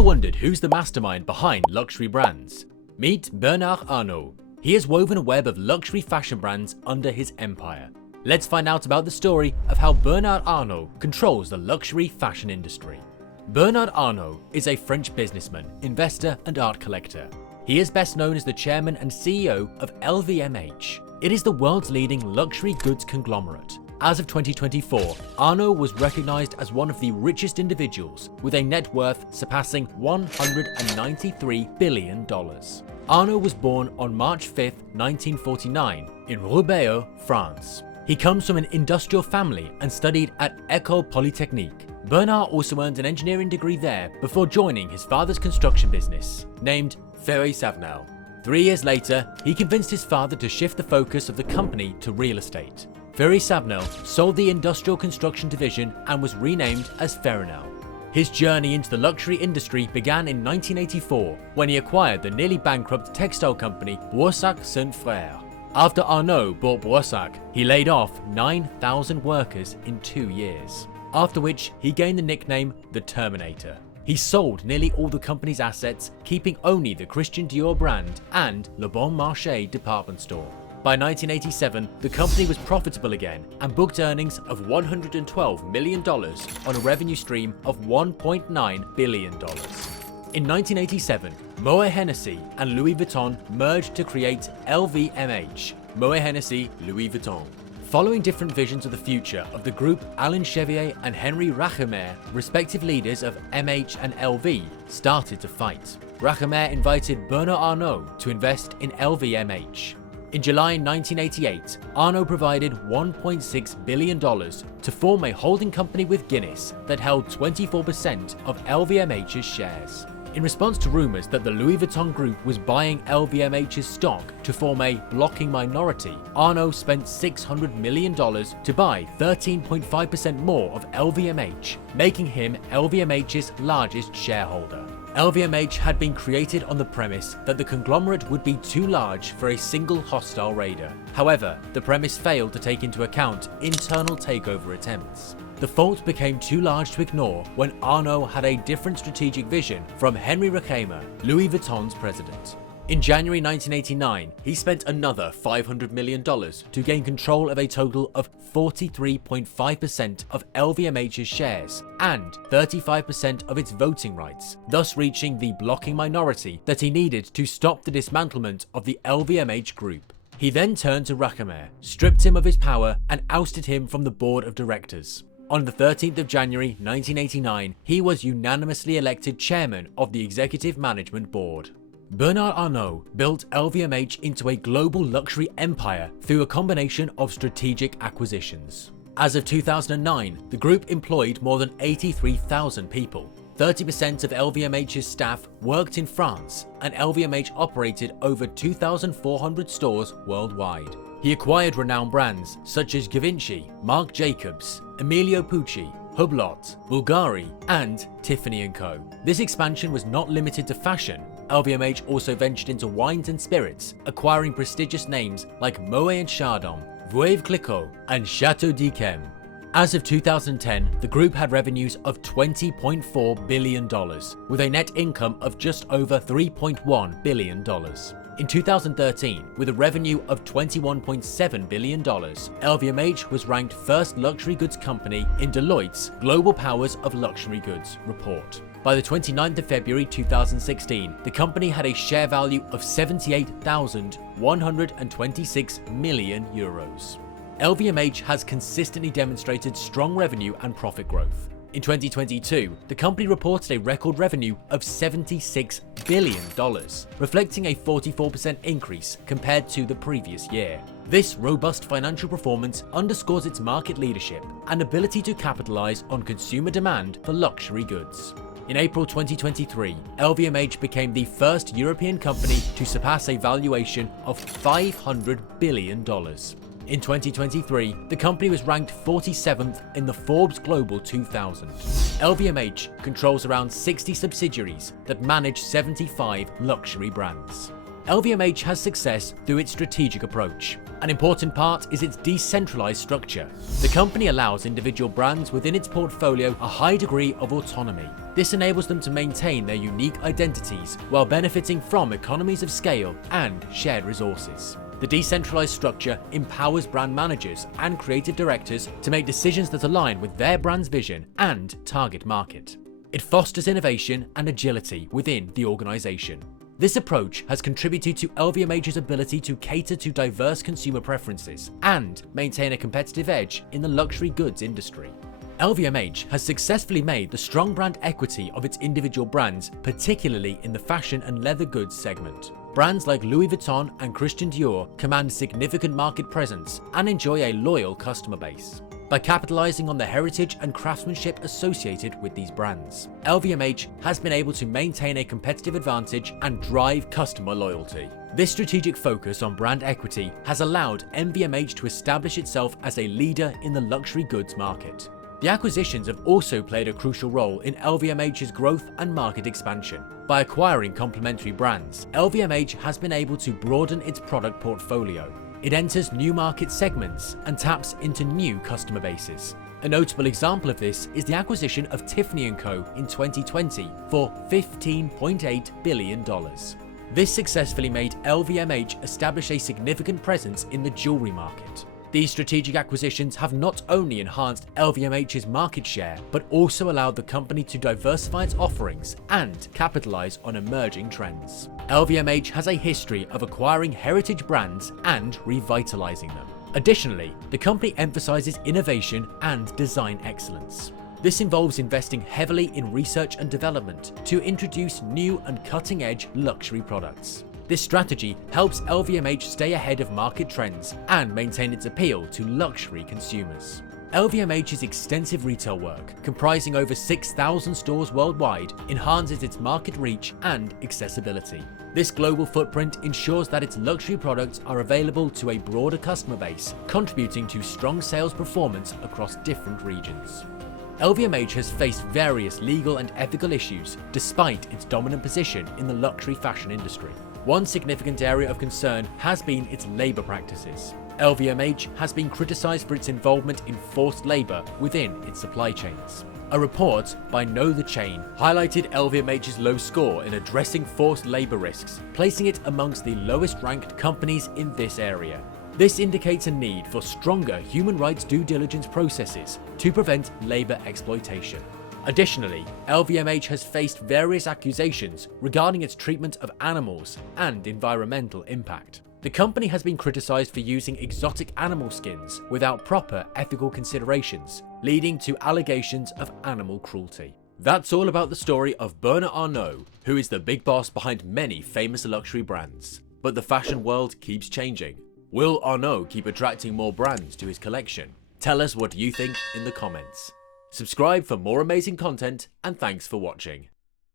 Ever wondered who's the mastermind behind luxury brands? Meet Bernard Arnault. He has woven a web of luxury fashion brands under his empire. Let's find out about the story of how Bernard Arnault controls the luxury fashion industry. Bernard Arnault is a French businessman, investor and art collector. He is best known as the chairman and CEO of LVMH. It is the world's leading luxury goods conglomerate. As of 2024, Arnault was recognized as one of the richest individuals with a net worth surpassing $193 billion. Arnault was born on March 5, 1949 in Roubaix, France. He comes from an industrial family and studied at École Polytechnique. Bernard also earned an engineering degree there before joining his father's construction business, named Ferry Savenel. 3 years later, he convinced his father to shift the focus of the company to real estate. Ferry Savenel sold the industrial construction division and was renamed as Ferrinel. His journey into the luxury industry began in 1984 when he acquired the nearly bankrupt textile company Boursac Saint Frère. After Arnault bought Boursac, he laid off 9,000 workers in 2 years, after which he gained the nickname the Terminator. He sold nearly all the company's assets, keeping only the Christian Dior brand and Le Bon Marché department store. By 1987, the company was profitable again and booked earnings of $112 million on a revenue stream of $1.9 billion. In 1987, Moet Hennessy and Louis Vuitton merged to create LVMH, Moet Hennessy Louis Vuitton. Following different visions of the future of the group, Alain Chevier and Henri Rachemer, respective leaders of MH and LV, started to fight. Rachemer invited Bernard Arnault to invest in LVMH. In July 1988, Arnault provided $1.6 billion to form a holding company with Guinness that held 24% of LVMH's shares. In response to rumors that the Louis Vuitton group was buying LVMH's stock to form a blocking minority, Arnault spent $600 million to buy 13.5% more of LVMH, making him LVMH's largest shareholder. LVMH had been created on the premise that the conglomerate would be too large for a single hostile raider. However, the premise failed to take into account internal takeover attempts. The fault became too large to ignore when Arnault had a different strategic vision from Henri Rachemer, Louis Vuitton's president. In January 1989, he spent another $500 million to gain control of a total of 43.5% of LVMH's shares and 35% of its voting rights, thus reaching the blocking minority that he needed to stop the dismantlement of the LVMH group. He then turned to Rachemer, stripped him of his power, and ousted him from the board of directors. On the 13th of January 1989, he was unanimously elected chairman of the executive management board. Bernard Arnault built LVMH into a global luxury empire through a combination of strategic acquisitions. As of 2009, the group employed more than 83,000 people. 30% of LVMH's staff worked in France, and LVMH operated over 2,400 stores worldwide. He acquired renowned brands such as Givenchy, Marc Jacobs, Emilio Pucci, Hublot, Bulgari, and Tiffany & Co. This expansion was not limited to fashion. LVMH also ventured into wines and spirits, acquiring prestigious names like Moet & Chardon, Veuve Clicquot, and Chateau d'Yquem. As of 2010, the group had revenues of $20.4 billion, with a net income of just over $3.1 billion. In 2013, with a revenue of $21.7 billion, LVMH was ranked first luxury goods company in Deloitte's Global Powers of Luxury Goods report. By the 29th of February 2016, the company had a share value of €78,126 million. LVMH has consistently demonstrated strong revenue and profit growth. In 2022, the company reported a record revenue of $76 billion, reflecting a 44% increase compared to the previous year. This robust financial performance underscores its market leadership and ability to capitalize on consumer demand for luxury goods. In April 2023, LVMH became the first European company to surpass a valuation of $500 billion. In 2023, the company was ranked 47th in the Forbes Global 2000. LVMH controls around 60 subsidiaries that manage 75 luxury brands. LVMH has success through its strategic approach. An important part is its decentralized structure. The company allows individual brands within its portfolio a high degree of autonomy. This enables them to maintain their unique identities while benefiting from economies of scale and shared resources. The decentralized structure empowers brand managers and creative directors to make decisions that align with their brand's vision and target market. It fosters innovation and agility within the organization. This approach has contributed to LVMH's ability to cater to diverse consumer preferences and maintain a competitive edge in the luxury goods industry. LVMH has successfully made the strong brand equity of its individual brands, particularly in the fashion and leather goods segment. Brands like Louis Vuitton and Christian Dior command significant market presence and enjoy a loyal customer base. By capitalizing on the heritage and craftsmanship associated with these brands, LVMH has been able to maintain a competitive advantage and drive customer loyalty. This strategic focus on brand equity has allowed LVMH to establish itself as a leader in the luxury goods market. The acquisitions have also played a crucial role in LVMH's growth and market expansion. By acquiring complementary brands, LVMH has been able to broaden its product portfolio. It enters new market segments and taps into new customer bases. A notable example of this is the acquisition of Tiffany & Co. in 2020 for $15.8 billion. This successfully made LVMH establish a significant presence in the jewelry market. These strategic acquisitions have not only enhanced LVMH's market share, but also allowed the company to diversify its offerings and capitalize on emerging trends. LVMH has a history of acquiring heritage brands and revitalizing them. Additionally, the company emphasizes innovation and design excellence. This involves investing heavily in research and development to introduce new and cutting-edge luxury products. This strategy helps LVMH stay ahead of market trends and maintain its appeal to luxury consumers. LVMH's extensive retail work, comprising over 6,000 stores worldwide, enhances its market reach and accessibility. This global footprint ensures that its luxury products are available to a broader customer base, contributing to strong sales performance across different regions. LVMH has faced various legal and ethical issues despite its dominant position in the luxury fashion industry. One significant area of concern has been its labor practices. LVMH has been criticized for its involvement in forced labor within its supply chains. A report by Know the Chain highlighted LVMH's low score in addressing forced labor risks, placing it amongst the lowest ranked companies in this area. This indicates a need for stronger human rights due diligence processes to prevent labor exploitation. Additionally, LVMH has faced various accusations regarding its treatment of animals and environmental impact. The company has been criticized for using exotic animal skins without proper ethical considerations, leading to allegations of animal cruelty. That's all about the story of Bernard Arnault, who is the big boss behind many famous luxury brands. But the fashion world keeps changing. Will Arnault keep attracting more brands to his collection? Tell us what you think in the comments. Subscribe for more amazing content, and thanks for watching.